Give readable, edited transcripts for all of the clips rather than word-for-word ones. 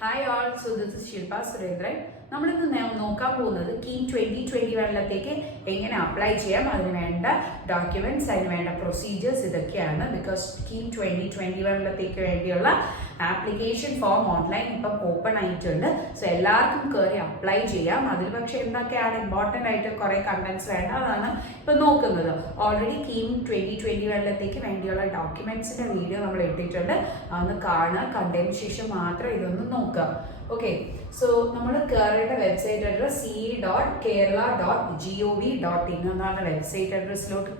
Hi all, so this is Shilpa Surendran. നമ്മളിന്ന് നോക്കാൻ പോകുന്നത് കീം 2021ലേക്ക് എങ്ങനെ അപ്ലൈ ചെയ്യാം, അതിന് വേണ്ട ഡോക്യുമെന്റ്സ്, അതിന് വേണ്ട പ്രൊസീജിയേഴ്സ് ഇതൊക്കെയാണ്. ബിക്കോസ് കീം 2021ലേക്ക് വേണ്ടിയുള്ള ആപ്ലിക്കേഷൻ ഫോം ഓൺലൈൻ ഇപ്പം ഓപ്പൺ ആയിട്ടുണ്ട്. സോ എല്ലാവർക്കും കയറി അപ്ലൈ ചെയ്യാം. അതിൽ പക്ഷേ എന്തൊക്കെയാണ് ഇമ്പോർട്ടൻ്റ് ആയിട്ട് കുറേ കണ്ടന്റ്സ് വേണ്ട, അതാണ് ഇപ്പം നോക്കുന്നത്. ഓൾറെഡി കീം 2021ലേക്ക് വേണ്ടിയുള്ള ഡോക്യുമെന്റ്സിന്റെ വീഡിയോ നമ്മൾ ഇട്ടിട്ടുണ്ട്. അതൊന്ന് കാണുക, കണ്ടതിന് ശേഷം മാത്രം ഇതൊന്ന് നോക്കുക. ഓക്കെ, സോ നമ്മൾ കയറേണ്ട വെബ്സൈറ്റ് അഡ്രസ് ce.kerala.gov.in എന്നാണ് വെബ്സൈറ്റ് അഡ്രസ്സിലോട്ട്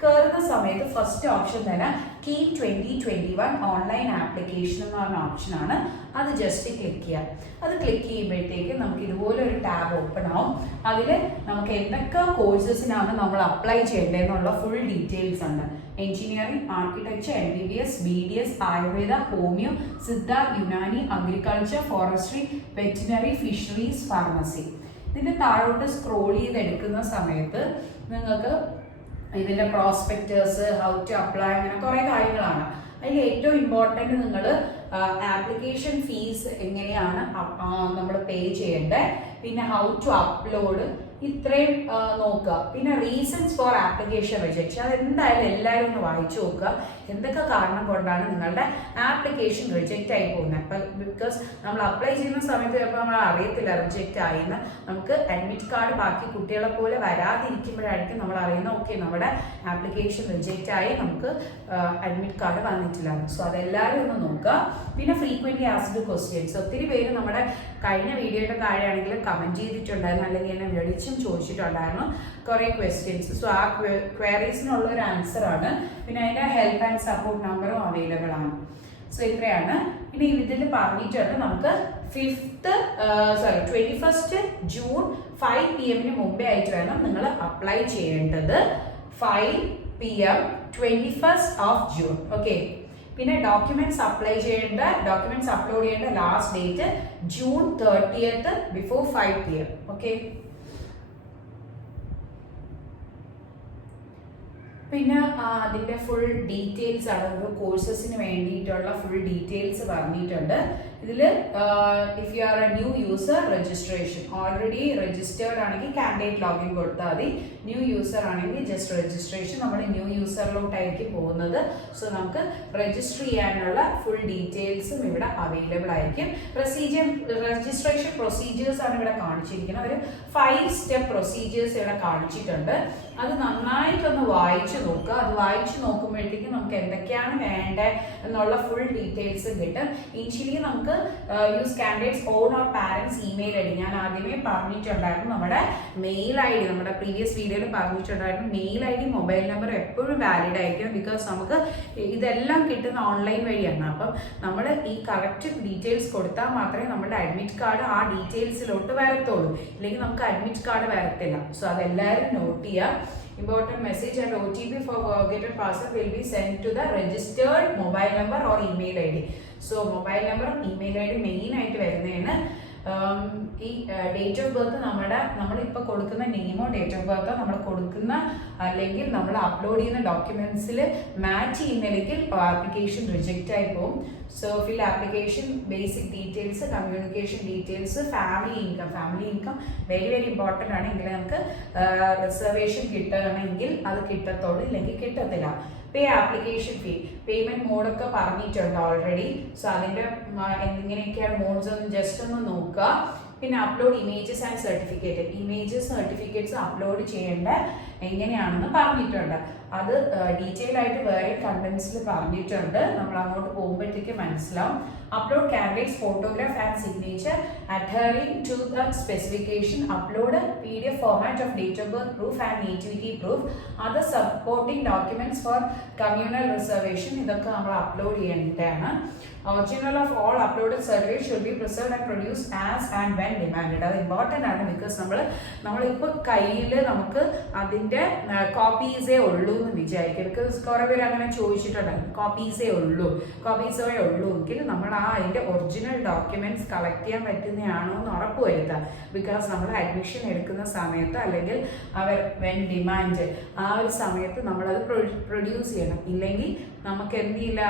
കയറുന്ന സമയത്ത് ഫസ്റ്റ് ഓപ്ഷൻ തന്നെ കീം 2021 ഓൺലൈൻ ആപ്ലിക്കേഷൻ എന്ന് പറഞ്ഞ ഓപ്ഷനാണ്. അത് ജസ്റ്റ് ക്ലിക്ക് ചെയ്യാം. അത് ക്ലിക്ക് ചെയ്യുമ്പോഴത്തേക്ക് നമുക്ക് ഇതുപോലെ ഒരു ടാബ് ഓപ്പൺ ആവും. അതിൽ നമുക്ക് എന്തൊക്കെ കോഴ്സസിനാണ് നമ്മൾ അപ്ലൈ ചെയ്യേണ്ടതെന്നുള്ള ഫുൾ ഡീറ്റെയിൽസ് ഉണ്ട്. Engineering, architecture, MBBS, BDS, Ayurveda, homeo, Siddha, Unani, agriculture, forestry, veterinary, fisheries, pharmacy. ഇതിന്റെ താഴോട്ട് സ്ക്രോൾ ചെയ്തെടുക്കുന്ന സമയത്ത് നിങ്ങൾക്ക് ഇതിന്റെ പ്രോസ്പെക്ടേഴ്സ്, ഹൗ ടു അപ്ലൈ, അങ്ങനെ കുറെ കാര്യങ്ങളാണ്. അതിൽ ഏറ്റവും ഇമ്പോർട്ടൻറ്റ് നിങ്ങൾ ആപ്ലിക്കേഷൻ ഫീസ് എങ്ങനെയാണ് നമ്മൾ പേ ചെയ്യേണ്ടത്, പിന്നെ ഹൗ ടു അപ്ലോഡ്, ഇത്രയും നോക്കുക. പിന്നെ റീസൺസ് ഫോർ ആപ്ലിക്കേഷൻ റിജക്ഷൻ, അതെന്തായാലും എല്ലാവരും ഒന്ന് വായിച്ചു നോക്കുക. എന്തൊക്കെ കാരണം കൊണ്ടാണ് നിങ്ങളുടെ ആപ്ലിക്കേഷൻ റിജക്റ്റ് ആയി പോകുന്നത്. അപ്പം ബിക്കോസ് നമ്മൾ അപ്ലൈ ചെയ്യുന്ന സമയത്ത് ചിലപ്പോൾ നമ്മൾ അറിയത്തില്ല റിജക്റ്റ് ആയിന്ന്. നമുക്ക് അഡ്മിറ്റ് കാർഡ് ബാക്കി കുട്ടികളെ പോലെ വരാതിരിക്കുമ്പോഴായിരിക്കും നമ്മൾ അറിയുന്നത് ഓക്കെ നമ്മുടെ ആപ്ലിക്കേഷൻ റിജക്റ്റ് ആയി, നമുക്ക് അഡ്മിറ്റ് കാർഡ് വന്നിട്ടില്ല. സോ അതെല്ലാവരും ഒന്ന് നോക്കുക. പിന്നെ ഫ്രീക്വൻ്റ്ലി ആസ്ക്ഡ് ക്വസ്റ്റ്യൻസ്, ഒത്തിരി പേര് നമ്മുടെ കഴിഞ്ഞ വീഡിയോയുടെ താഴെയാണെങ്കിൽ കമൻറ്റ് ചെയ്തിട്ടുണ്ടായിരുന്നു, അല്ലെങ്കിൽ എന്നെ വിളിച്ചും ചോദിച്ചിട്ടുണ്ടായിരുന്നു കുറേ ക്വസ്റ്റ്യൻസ്. സോ ആ ക്വയറീസിനുള്ള ഒരു ആൻസർ ആണ്. പിന്നെ അതിൻ്റെ ഹെൽപ്പ് ആൻഡ് സപ്പോർട്ട് നമ്പറും അവൈലബിൾ ആണ്. സോ ഇത്രയാണ്. ഇനി ഇതിൽ പറഞ്ഞിട്ടുണ്ട് നമുക്ക് 21st ജൂൺ 5 PM മുമ്പേ ആയിട്ട് വേണം നിങ്ങൾ അപ്ലൈ ചെയ്യേണ്ടത്. 5 PM 21st ജൂൺ. ഓക്കെ, പിന്നെ ഡോക്യുമെന്റ്സ് അപ്ലോഡ് ചെയ്യേണ്ട last date June 30th before 5 PM. Okay, പിന്നെ അതിൻ്റെ ഫുൾ ഡീറ്റെയിൽസ് ആണ്, കോഴ്സസിന് വേണ്ടിയിട്ടുള്ള ഫുൾ ഡീറ്റെയിൽസ് പറഞ്ഞിട്ടുണ്ട് ഇതിൽ. If you are A new user, registration. Already registered ആണെങ്കിൽ കാൻഡിഡേറ്റ് ലോഗിൻ കൊടുത്താൽ മതി. ന്യൂ യൂസർ ആണെങ്കിൽ ജസ്റ്റ് രജിസ്ട്രേഷൻ. നമ്മൾ ന്യൂ യൂസറിലോട്ടായിരിക്കും പോകുന്നത്. സോ നമുക്ക് രജിസ്റ്റർ ചെയ്യാനുള്ള ഫുൾ ഡീറ്റെയിൽസും ഇവിടെ അവൈലബിൾ ആയിരിക്കും. രജിസ്ട്രേഷൻ പ്രൊസീജിയേഴ്സ് ആണ് ഇവിടെ കാണിച്ചിരിക്കുന്നത്. ഒരു 5 സ്റ്റെപ്പ് പ്രൊസീജിയേഴ്സ് ഇവിടെ കാണിച്ചിട്ടുണ്ട്. അത് നന്നായിട്ടൊന്ന് വായിച്ചു നോക്കുക. അത് വായിച്ചു നോക്കുമ്പോഴത്തേക്കും നമുക്ക് എന്തൊക്കെയാണ് വേണ്ടത് എന്നുള്ള ഫുൾ ഡീറ്റെയിൽസ് കിട്ടും. ഇനിഷ്യലി നമുക്ക് use candidates own or parents email I D. ഞാൻ ആദ്യമേ പറഞ്ഞിട്ടുണ്ടായിരുന്നു നമ്മുടെ മെയിൽ ഐ ഡി, നമ്മുടെ പ്രീവിയസ് വീഡിയോയിൽ പറഞ്ഞിട്ടുണ്ടായിരുന്നു mail I D, mobile number എപ്പോഴും വാലിഡ് ആയിരിക്കും. ബിക്കോസ് നമുക്ക് ഇതെല്ലാം കിട്ടുന്ന ഓൺലൈൻ വഴിയാണ്. അപ്പം നമ്മൾ ഈ കറക്റ്റ് ഡീറ്റെയിൽസ് കൊടുത്താൽ മാത്രമേ നമ്മുടെ അഡ്മിറ്റ് കാർഡ് ആ ഡീറ്റെയിൽസിലോട്ട് വരത്തുള്ളൂ. ഇല്ലെങ്കിൽ നമുക്ക് അഡ്മിറ്റ് കാർഡ് വരത്തില്ല. സോ അതെല്ലാവരും നോട്ട് ചെയ്യുക. Important message and OTP for forgotten password will be sent to the registered mobile number or email ID. So mobile number, email ID main ആയിട്ട് വരുന്നതാണ്. ഈ ഡേറ്റ് ഓഫ് ബർത്ത് നമ്മളിപ്പോൾ കൊടുക്കുന്ന നെയിമോ date of ബർത്തോ നമ്മൾ കൊടുക്കുന്ന അല്ലെങ്കിൽ നമ്മൾ അപ്ലോഡ് ചെയ്യുന്ന ഡോക്യുമെന്റ്സിൽ മാച്ച് ചെയ്യുന്നില്ലെങ്കിൽ ആപ്ലിക്കേഷൻ റിജക്റ്റ് ആയി പോകും. So fill application, basic details, communication details, family income very very important ആണ്. എങ്കിൽ നമുക്ക് റിസർവേഷൻ കിട്ടുകയാണെങ്കിൽ അത് കിട്ടത്തുള്ളൂ, ഇല്ലെങ്കിൽ കിട്ടത്തില്ല. പേ ആപ്ലിക്കേഷൻ ഫീ, പേയ്മെന്റ് മോഡൊക്കെ പറഞ്ഞിട്ടുണ്ട് ഓൾറെഡി. സോ അതിൻ്റെ എങ്ങനെയൊക്കെയാണ് മോഡ്സ് ഒന്ന് ജസ്റ്റ് ഒന്ന് നോക്കുക. പിന്നെ upload images and certificates upload ചെയ്യേണ്ട എങ്ങനെയാണെന്ന് പറഞ്ഞിട്ടുണ്ട്. അത് ഡീറ്റെയിൽ ആയിട്ട് വേറെ കണ്ടന്റ്സിൽ പറഞ്ഞിട്ടുണ്ട്. നമ്മൾ അങ്ങോട്ട് പോകുമ്പോഴത്തേക്ക് മനസ്സിലാവും. Upload candidates photograph and signature adhering to the specification. Upload PDF format of date of birth proof and nativity proof. Other supporting documents for communal reservation. ഇതൊക്കെ നമ്മൾ അപ്ലോഡ് ചെയ്യേണ്ടതാണ്. Original of all uploaded surveys should be preserved and produced as and when demanded. അത് important ആണ്. Because നമ്മളിപ്പോൾ കയ്യിൽ നമുക്ക് അതിൻ്റെ കോപ്പീസേ ഉള്ളൂ എന്ന് വിചാരിക്കും. ബിക്കോസ് കുറേ പേര് അങ്ങനെ ചോദിച്ചിട്ടുണ്ടായിരുന്നു, കോപ്പീസേ ഉള്ളൂ എങ്കിൽ നമ്മൾ ആ അതിൻ്റെ ഒറിജിനൽ ഡോക്യുമെന്റ്സ് കളക്ട് ചെയ്യാൻ പറ്റുന്നതാണോ എന്ന് ഉറപ്പുവരുത്തുക. ബിക്കോസ് നമ്മൾ അഡ്മിഷൻ എടുക്കുന്ന സമയത്ത് അല്ലെങ്കിൽ അവർ വെൻ ഡിമാൻഡ് ആ ഒരു സമയത്ത് നമ്മളത് പ്രൊഡ്യൂസ് ചെയ്യണം. ഇല്ലെങ്കിൽ നമുക്ക് എന്ത് ചെയ്യില്ല,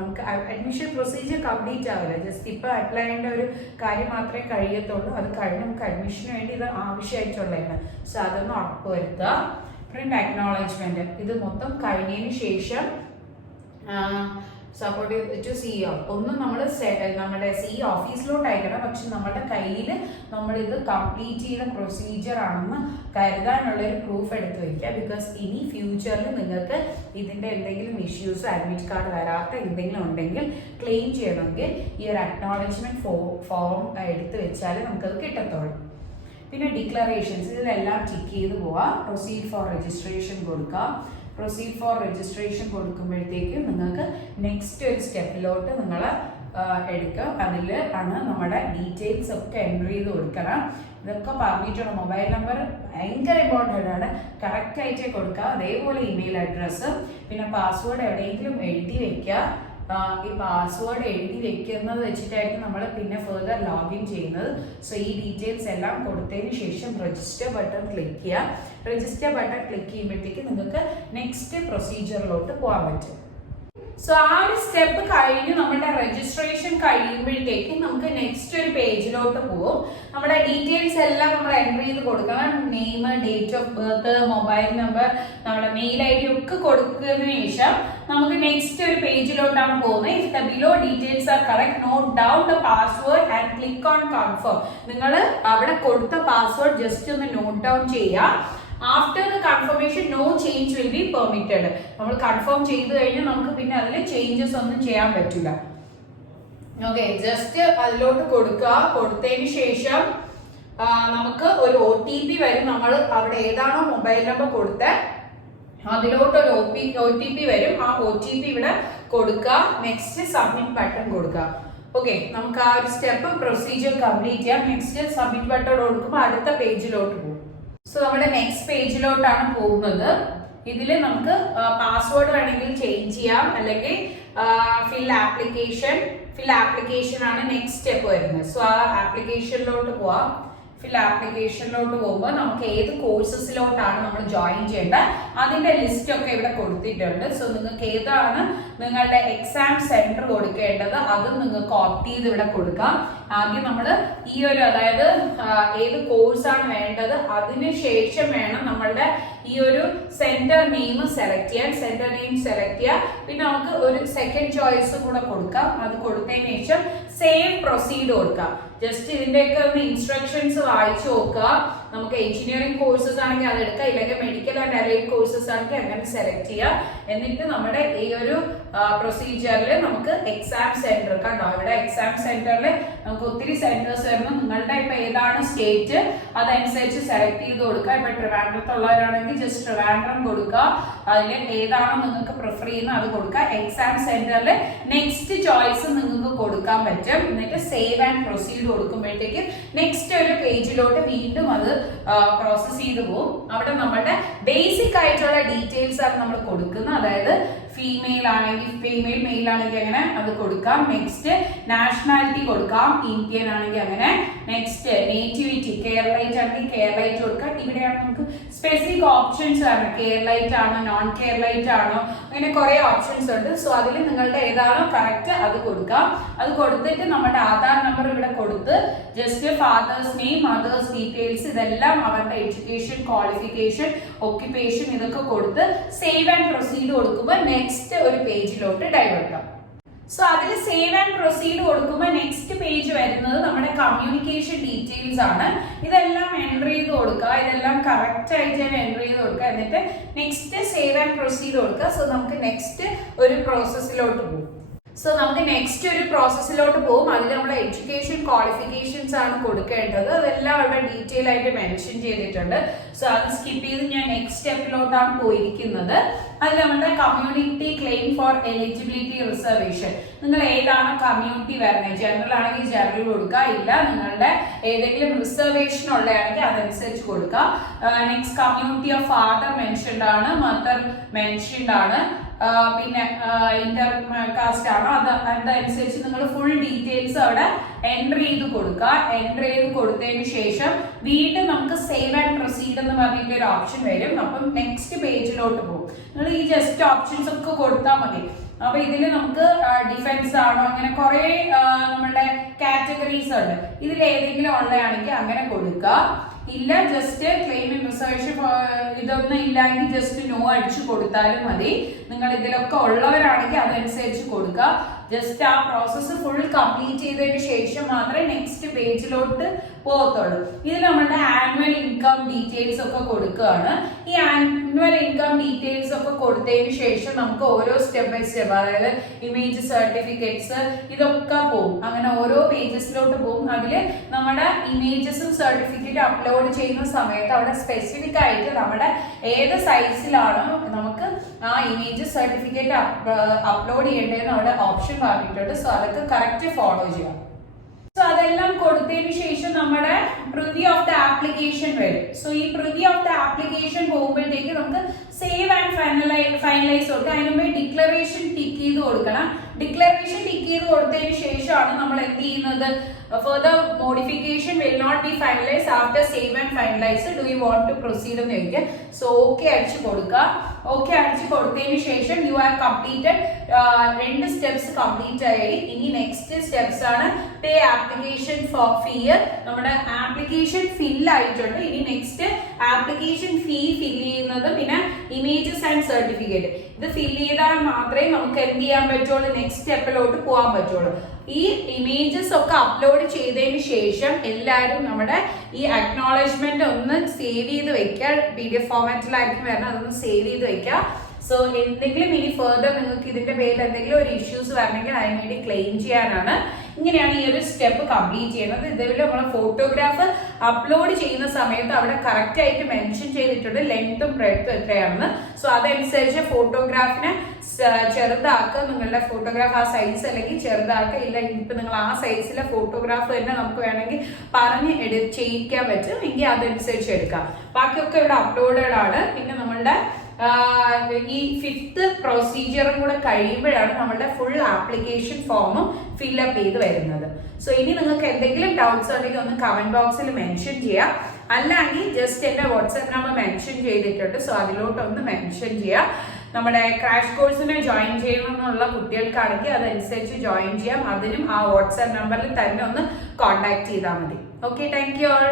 നമുക്ക് അഡ്മിഷൻ പ്രൊസീജിയർ കംപ്ലീറ്റ് ആവില്ല. ജസ്റ്റ് ഇപ്പോൾ അപ്ലൈ ചെയ്യേണ്ട ഒരു കാര്യം മാത്രമേ കഴിയത്തുള്ളൂ. അത് കഴിഞ്ഞ് നമുക്ക് അഡ്മിഷന് വേണ്ടി ഇത് ആവശ്യമായിട്ടുള്ളതാണ്. സോ അതൊന്ന് ഉറപ്പുവരുത്തുക. പ്രിന്റ് അക്നോളജ്മെന്റ് ഇത് മൊത്തം കഴിഞ്ഞതിന് ശേഷം സപ്പോർട്ട് ടു CEO ഒന്നും നമ്മൾ നമ്മുടെ CEO ഓഫീസിലോട്ട് അയക്കണം. പക്ഷെ നമ്മുടെ കയ്യിൽ നമ്മളിത് കംപ്ലീറ്റ് ചെയ്ത പ്രൊസീജിയർ ആണെന്ന് കരുതാനുള്ളൊരു പ്രൂഫ് എടുത്ത് വയ്ക്കുക. ബിക്കോസ് ഇനി ഫ്യൂച്ചറിൽ നിങ്ങൾക്ക് ഇതിൻ്റെ എന്തെങ്കിലും ഇഷ്യൂസ് അഡ്മിറ്റ് കാർഡ് വരാത്ത എന്തെങ്കിലും ഉണ്ടെങ്കിൽ ക്ലെയിം ചെയ്യണമെങ്കിൽ ഈ ഒരു അക്നോളജ്മെന്റ് ഫോം എടുത്ത് വെച്ചാൽ നമുക്കത് കിട്ടത്തുള്ളൂ. പിന്നെ ഡിക്ലറേഷൻസ് ഇതിലെല്ലാം ടിക്ക് ചെയ്ത് പോവാം. പ്രൊസീഡ് ഫോർ രജിസ്ട്രേഷൻ കൊടുക്കുക. പ്രൊസീഡ് ഫോർ രജിസ്ട്രേഷൻ കൊടുക്കുമ്പോഴത്തേക്കും നിങ്ങൾക്ക് നെക്സ്റ്റ് ഒരു സ്റ്റെപ്പിലോട്ട് നിങ്ങൾ എടുക്കുക. അതിൽ ആണ് നമ്മുടെ ഡീറ്റെയിൽസ് ഒക്കെ എൻ്റർ ചെയ്ത് കൊടുക്കണം. ഇതൊക്കെ പറഞ്ഞിട്ടുണ്ട്. മൊബൈൽ നമ്പർ ഭയങ്കര ഇമ്പോർട്ടൻ്റ് ആണ്, കറക്റ്റായിട്ടേ കൊടുക്കുക. അതേപോലെ ഇമെയിൽ അഡ്രസ്സ്, പിന്നെ പാസ്വേഡ് എവിടെയെങ്കിലും എഴുതി വെക്കുക. ഈ പാസ്വേഡ് എഴുതി വെക്കുന്നത് വെച്ചിട്ടായിരിക്കും നമ്മൾ പിന്നെ ഫെർദർ ലോഗിൻ ചെയ്യുന്നത്. സോ ഈ ഡീറ്റെയിൽസ് എല്ലാം കൊടുത്തതിന് ശേഷം രജിസ്റ്റർ ബട്ടൺ ക്ലിക്ക് ചെയ്യുക. രജിസ്റ്റർ ബട്ടൺ ക്ലിക്ക് ചെയ്യുമ്പോഴത്തേക്ക് നിങ്ങൾക്ക് നെക്സ്റ്റ് പ്രൊസീജിയറിലോട്ട് പോകാൻ പറ്റും. സോ ആ ഒരു സ്റ്റെപ്പ് കഴിഞ്ഞ് നമ്മുടെ രജിസ്ട്രേഷൻ കഴിയുമ്പോഴത്തേക്കും നമുക്ക് നെക്സ്റ്റ് ഒരു പേജിലോട്ട് പോകും. നമ്മുടെ ഡീറ്റെയിൽസ് എല്ലാം നമ്മൾ എൻ്റർ ചെയ്ത് കൊടുക്കണം. Name, date of birth, mobile number, നമ്മുടെ മെയിൽ ID ഒക്കെ കൊടുത്തതിന് ശേഷം നമുക്ക് നെക്സ്റ്റ് ഒരു പേജിലോട്ടാണ് പോകുന്നത്. If the below details are correct, note down the password and click on confirm. നിങ്ങൾ അവിടെ കൊടുത്ത പാസ്വേഡ് ജസ്റ്റ് ഒന്ന് നോട്ട് ഡൗൺ ചെയ്യുക. After the confirmation no change will be permitted. നമ്മൾ കൺഫേം ചെയ്ത് കഴിഞ്ഞാൽ നമുക്ക് പിന്നെ അതിൽ ചേഞ്ചസ് ഒന്നും ചെയ്യാൻ പറ്റില്ല. ഓക്കെ, ജസ്റ്റ് അതിലോട്ട് കൊടുക്കുക. കൊടുത്തതിന് ശേഷം നമുക്ക് ഒരു OTP വരും. നമ്മൾ അവിടെ ഏതാണോ മൊബൈൽ നമ്പർ കൊടുത്ത അതിലോട്ട് ഒരു OTP വരും. ആ OTP ഇവിടെ കൊടുക്കുക. നെക്സ്റ്റ് സബ്മിറ്റ് ബട്ടൺ കൊടുക്കുക. ഓക്കെ, നമുക്ക് ആ ഒരു സ്റ്റെപ്പ് പ്രൊസീജിയർ കംപ്ലീറ്റ് ചെയ്യാം. നെക്സ്റ്റ് സബ്മിറ്റ് ബട്ടൺ കൊടുക്കുമ്പോൾ അടുത്ത പേജിലോട്ട് പോകും. സോ നമ്മുടെ നെക്സ്റ്റ് പേജിലോട്ടാണ് പോകുന്നത്. ഇതിൽ നമുക്ക് പാസ്വേഡ് വേണമെങ്കിൽ ചേഞ്ച് ചെയ്യാം, അല്ലെങ്കിൽ ഫിൽ ആപ്ലിക്കേഷൻ ആണ് നെക്സ്റ്റ് സ്റ്റെപ്പ് വരുന്നത്. സോ ആ ആപ്ലിക്കേഷനിലോട്ട് പോവാം. ഫിൽ ആപ്ലിക്കേഷനിലോട്ട് പോകുമ്പോൾ നമുക്ക് ഏത് കോഴ്സസിലോട്ടാണ് നമ്മൾ ജോയിൻ ചെയ്യേണ്ടത് അതിന്റെ ലിസ്റ്റ് ഒക്കെ ഇവിടെ കൊടുത്തിട്ടുണ്ട്. സോ നിങ്ങൾക്ക് ഏതാണ് നിങ്ങളുടെ എക്സാം സെന്റർ കൊടുക്കേണ്ടത് അതും നിങ്ങൾക്ക് ഓപ്റ്റ് ചെയ്ത് ഇവിടെ കൊടുക്കാം. ആദ്യം നമ്മൾ ഈ ഒരു അതായത് ഏത് കോഴ്സാണ് വേണ്ടത് അതിന് ശേഷം വേണം നമ്മളുടെ ഈ ഒരു സെന്റർ നെയിം സെലക്ട് ചെയ്യാൻ. സെന്റർ നെയിം സെലക്ട് ചെയ്യാം. പിന്നെ നമുക്ക് ഒരു സെക്കൻഡ് ചോയ്സ് കൂടെ കൊടുക്കാം. അത് കൊടുത്തതിന് ശേഷം സേവ് പ്രൊസീഡ് കൊടുക്കാം. ജസ്റ്റ് ഇതിന്റെയൊക്കെ ഒന്ന് ഇൻസ്ട്രക്ഷൻസ് വായിച്ചു നോക്കുക. നമുക്ക് എഞ്ചിനീയറിംഗ് കോഴ്സസ് ആണെങ്കിൽ അത് എടുക്കാം, ഇല്ലെങ്കിൽ മെഡിക്കൽ ആൻഡ് അലൈഡ് കോഴ്സസ് ആണെങ്കിൽ അങ്ങനെ സെലക്ട് ചെയ്യുക. എന്നിട്ട് നമ്മുടെ ഈ ഒരു പ്രൊസീജിയറിൽ നമുക്ക് എക്സാം സെന്റർ കണ്ടോ, ഇവിടെ എക്സാം സെന്ററിൽ നമുക്ക് ഒത്തിരി സെന്റേഴ്സ് വരുന്നു. നിങ്ങളുടെ ഇപ്പൊ ഏതാണ് സ്റ്റേറ്റ് അതനുസരിച്ച് സെലക്ട് ചെയ്ത് കൊടുക്കുക. ഇപ്പൊ ട്രിവാൻഡ്രത്തുള്ളവരാണെങ്കിൽ ജസ്റ്റ് ട്രിവാൻഡ്രം കൊടുക്കുക. അതിൽ ഏതാണോ നിങ്ങൾക്ക് പ്രിഫർ ചെയ്യുന്നത് അത് കൊടുക്കുക. എക്സാം സെന്ററിൽ നെക്സ്റ്റ് ചോയ്സ് നിങ്ങൾക്ക് കൊടുക്കാൻ പറ്റും. എന്നിട്ട് സേവ് ആൻഡ് പ്രൊസീഡ് കൊടുക്കുമ്പോഴത്തേക്ക് നെക്സ്റ്റ് ഒരു പേജിലോട്ട് വീണ്ടും അത് പ്രോസസ് ചെയ്ത് പോകും. അവിടെ നമ്മളുടെ ബേസിക് ആയിട്ടുള്ള ഡീറ്റെയിൽസ് ആണ് നമ്മൾ കൊടുക്കുന്നത്. അതായത് ഫീമെയിൽ ആണെങ്കിൽ ഫീമെയിൽ, മെയിൽ ആണെങ്കിൽ അങ്ങനെ അത് കൊടുക്കാം. നെക്സ്റ്റ് നാഷണാലിറ്റി കൊടുക്കാം, ഇന്ത്യൻ ആണെങ്കിൽ അങ്ങനെ. നെക്സ്റ്റ് നേറ്റിവിറ്റി, കേരളൈറ്റ് ആണെങ്കിൽ കേരളൈറ്റ് കൊടുക്കാം. ഇവിടെയാണ് നമുക്ക് സ്പെസിഫിക് ഓപ്ഷൻസ് ആണ്. കേരളൈറ്റ് ആണോ നോൺ കേരളൈറ്റ് ആണോ അങ്ങനെ കുറെ ഓപ്ഷൻസ് ഉണ്ട്. സോ അതിൽ നിങ്ങളുടെ ഏതാണോ കറക്റ്റ് അത് കൊടുക്കാം. അത് കൊടുത്തിട്ട് നമ്മുടെ ആധാർ നമ്പർ ഇവിടെ കൊടുത്ത് just father's name, mother's details ഇതെല്ലാം അവരുടെ എഡ്യൂക്കേഷൻ, ക്വാളിഫിക്കേഷൻ, ഒക്യുപ്പേഷൻ ഇതൊക്കെ കൊടുത്ത് സേവ് ആൻഡ് പ്രൊസീഡ് കൊടുക്കുമ്പോൾ നെക്സ്റ്റ് ഒരു പേജിലോട്ട് ഡൈവേർട്ട് ആവും. സോ അതിൽ സേവ് ആൻഡ് പ്രൊസീഡ് കൊടുക്കുമ്പോൾ നെക്സ്റ്റ് പേജ് വരുന്നത് നമ്മുടെ കമ്മ്യൂണിക്കേഷൻ ഡീറ്റെയിൽസ് ആണ്. ഇതെല്ലാം എൻ്റർ ചെയ്ത് കൊടുക്കുക. ഇതെല്ലാം കറക്റ്റ് ആയിട്ട് തന്നെ എൻ്റർ ചെയ്ത് കൊടുക്കുക. എന്നിട്ട് നെക്സ്റ്റ് സേവ് ആൻഡ് പ്രൊസീഡ് കൊടുക്കുക. സോ നമുക്ക് നെക്സ്റ്റ് ഒരു പ്രോസസ്സിലോട്ട് പോകും. സോ നമുക്ക് നെക്സ്റ്റ് ഒരു പ്രോസസ്സിലോട്ട് പോകും. അതിൽ നമ്മുടെ എഡ്യൂക്കേഷൻ ക്വാളിഫിക്കേഷൻസ് ആണ് കൊടുക്കേണ്ടത്. അതെല്ലാം അവിടെ ഡീറ്റെയിൽ ആയിട്ട് മെൻഷൻ ചെയ്തിട്ടുണ്ട്. സോ അത് സ്കിപ്പ് ചെയ്ത് ഞാൻ നെക്സ്റ്റ് സ്റ്റെപ്പിലോട്ടാണ് പോയിരിക്കുന്നത്. അതിൽ നമ്മുടെ community claim four eligibility reservation. നിങ്ങൾ ഏതാണ് കമ്മ്യൂണിറ്റി വരുന്നത്, ജനറൽ ആണെങ്കിൽ ജനറൽ കൊടുക്കുക, ഇല്ല നിങ്ങളുടെ ഏതെങ്കിലും റിസർവേഷൻ ഉള്ളതാണെങ്കിൽ അതനുസരിച്ച് കൊടുക്കുക. Next community of father mentioned ആണ്, മദർ മെൻഷൻഡ് ആണ്, പിന്നെ ഇന്റർ കാസ്റ്റ് ആണോ അതനുസരിച്ച് നിങ്ങൾ ഫുൾ ഡീറ്റെയിൽസ് അവിടെ എൻ്റർ ചെയ്ത് കൊടുക്കുക. എൻ്റർ ചെയ്ത് കൊടുത്തതിന് ശേഷം വീണ്ടും നമുക്ക് സേവ് ആൻഡ് പ്രൊസീഡ് എന്ന് പറഞ്ഞിട്ട് ഒരു ഓപ്ഷൻ വരും. അപ്പം നെക്സ്റ്റ് പേജിലോട്ട് പോകും. നിങ്ങൾ ഈ ജസ്റ്റ് ഓപ്ഷൻസ് ഒക്കെ കൊടുത്താൽ മതി. അപ്പൊ ഇതിൽ നമുക്ക് ഡിഫൻസ് ആണോ അങ്ങനെ കുറെ നമ്മളുടെ കാറ്റഗറീസ് ഉണ്ട്. ഇതിൽ ഏതെങ്കിലും ഉള്ളതാണെങ്കിൽ അങ്ങനെ കൊടുക്കുക. ഇല്ല ജസ്റ്റ് ക്ലെയിം ആൻഡ് റിസർവേഷൻ ഇതൊന്നും ഇല്ലെങ്കിൽ ജസ്റ്റ് നോ അടിച്ചു കൊടുത്താലും മതി. നിങ്ങൾ ഇതിലൊക്കെ ഉള്ളവരാണെങ്കിൽ അതനുസരിച്ച് കൊടുക്കുക. ജസ്റ്റ് ആ പ്രോസസ്സ് ഫുൾ കംപ്ലീറ്റ് ചെയ്തതിന് ശേഷം മാത്രമേ നെക്സ്റ്റ് പേജിലോട്ട് പോകത്തുള്ളൂ. ഇത് നമ്മുടെ ആനുവൽ ഇൻകം ഡീറ്റെയിൽസ് ഒക്കെ കൊടുക്കുകയാണ്. ഈ ആനുവൽ ഇൻകം ഡീറ്റെയിൽസ് ഒക്കെ കൊടുത്തതിന് ശേഷം നമുക്ക് ഓരോ സ്റ്റെപ്പ് ബൈ സ്റ്റെപ്പ്, അതായത് ഇമേജ് സർട്ടിഫിക്കറ്റ്സ് ഇതൊക്കെ പോകും. അങ്ങനെ ഓരോ പേജസിലോട്ട് പോകും. അതിൽ നമ്മുടെ ഇമേജസും സർട്ടിഫിക്കറ്റ് അപ്ലോഡ് ചെയ്യുന്ന സമയത്ത് അവിടെ സ്പെസിഫിക് ആയിട്ട് നമ്മുടെ ഏത് സൈസിലാണോ നമുക്ക് ആ ഇമേജ് സർട്ടിഫിക്കറ്റ് അപ്ലോഡ് ചെയ്യേണ്ടതെന്ന് അവിടെ ഓപ്ഷൻ പറഞ്ഞിട്ടുണ്ട്. സോ അതൊക്കെ കറക്റ്റ് ഫോളോ ചെയ്യാം. സോ അതെല്ലാം കൊടുത്തതിന് ശേഷം നമ്മുടെ പ്രിവ്യൂ ഓഫ് ദ ആപ്ലിക്കേഷൻ വരും. സോ ഈ പ്രിവ്യൂ ഓഫ് ദ ആപ്ലിക്കേഷൻ പോകുമ്പോഴത്തേക്ക് നമുക്ക് സേവ് ആൻഡ് ഫൈനലൈസ് കൊടുക്കുക. അതിന് മുമ്പേ ഡിക്ലറേഷൻ ടിക്ക് ചെയ്ത് കൊടുക്കണം. ഡിക്ലറേഷൻ ടിക്ക് ചെയ്ത് കൊടുത്തതിന് ശേഷമാണ് നമ്മൾ എന്ത് ചെയ്യുന്നത്, further modification will not be finalized after save and finalize. Do you want to proceed എന്ന് ചോദിക്കുക. സോ ഓക്കെ അടിച്ചു കൊടുക്കുക. ഓക്കെ അടിച്ചു കൊടുത്തതിന് ശേഷം you have completed 2 steps complete ആയി. ഇനി നെക്സ്റ്റ് സ്റ്റെപ്സ് ആണ് പേ ആപ്ലിക്കേഷൻ ഫീ. നമ്മുടെ ആപ്ലിക്കേഷൻ ഫിൽ ആയിട്ടുണ്ട്. ഇനി നെക്സ്റ്റ് ആപ്ലിക്കേഷൻ ഫീ ഫിൽ ചെയ്യുന്നത്, പിന്നെ ഇമേജസ് ആൻഡ് സർട്ടിഫിക്കറ്റ് ഇത് ഫിൽ ചെയ്താൽ മാത്രമേ നമുക്ക് എന്ത് ചെയ്യാൻ പറ്റുള്ളൂ, നെക്സ്റ്റ് സ്റ്റെപ്പിലോട്ട് പോകാൻ പറ്റുള്ളൂ. ഈ ഇമേജസ് ഒക്കെ അപ്ലോഡ് ചെയ്തതിന് ശേഷം എല്ലാവരും നമ്മുടെ ഈ അക്നോളജ്മെന്റ് ഒന്ന് സേവ് ചെയ്ത് വെക്കുക. PDF ഫോർമാറ്റിലായിരിക്കും വരുന്നത്, അതൊന്ന് സേവ് ചെയ്ത് വെക്കുക. സോ എന്തെങ്കിലും ഇനി ഫെർദർ നിങ്ങൾക്ക് ഇതിന്റെ പേരിൽ എന്തെങ്കിലും ഒരു ഇഷ്യൂസ് വരണമെങ്കിൽ അതിന് വേണ്ടി ക്ലെയിം ചെയ്യാനാണ്. ഇങ്ങനെയാണ് ഈ ഒരു സ്റ്റെപ്പ് കംപ്ലീറ്റ് ചെയ്യുന്നത്. ഇതേപോലെ നമ്മൾ ഫോട്ടോഗ്രാഫ് അപ്ലോഡ് ചെയ്യുന്ന സമയത്ത് അവിടെ കറക്റ്റ് ആയിട്ട് മെൻഷൻ ചെയ്തിട്ടുണ്ട് ലെങ്ത്തും ബ്രെഡ്ത്തും എത്രയാണെന്ന്. സോ അതനുസരിച്ച് ഫോട്ടോഗ്രാഫിനെ ചെറുതാക്കുക. നിങ്ങളുടെ ഫോട്ടോഗ്രാഫ് ആ സൈസ് അല്ലെങ്കിൽ ചെറുതാക്കുക. ഇല്ല ഇപ്പൊ നിങ്ങൾ ആ സൈസിലെ ഫോട്ടോഗ്രാഫ് തന്നെ നമുക്ക് വേണമെങ്കിൽ പറഞ്ഞ് ചെയ്യിക്കാൻ പറ്റും, എങ്കിൽ അതനുസരിച്ച് എടുക്കാം. ബാക്കിയൊക്കെ ഇവിടെ അപ്ലോഡഡ് ആണ്. പിന്നെ നമ്മളുടെ ഈ 5th പ്രൊസീജിയറും കൂടെ കഴിയുമ്പോഴാണ് നമ്മളുടെ ഫുൾ ആപ്ലിക്കേഷൻ ഫോമും ഫില്ലപ്പ് ചെയ്ത് വരുന്നത്. സോ ഇനി നിങ്ങൾക്ക് എന്തെങ്കിലും ഡൗട്ട്സ് ഉണ്ടെങ്കിൽ ഒന്ന് കമന്റ് ബോക്സിൽ മെൻഷൻ ചെയ്യാം. അല്ലെങ്കിൽ ജസ്റ്റ് എന്റെ വാട്സ്ആപ്പ് നമ്പർ മെൻഷൻ ചെയ്തിട്ടുണ്ട്. സോ അതിലോട്ടൊന്ന് മെൻഷൻ ചെയ്യാം. നമ്മുടെ ക്രാഷ് കോഴ്സിന് ജോയിൻ ചെയ്യണമെന്നുള്ള കുട്ടികൾക്കാണെങ്കിൽ അതനുസരിച്ച് ജോയിൻ ചെയ്യാം. അതിനും ആ വാട്സ്ആപ്പ് നമ്പറിൽ തന്നെ ഒന്ന് കോൺടാക്ട് ചെയ്താൽ മതി. Okay, thank you all.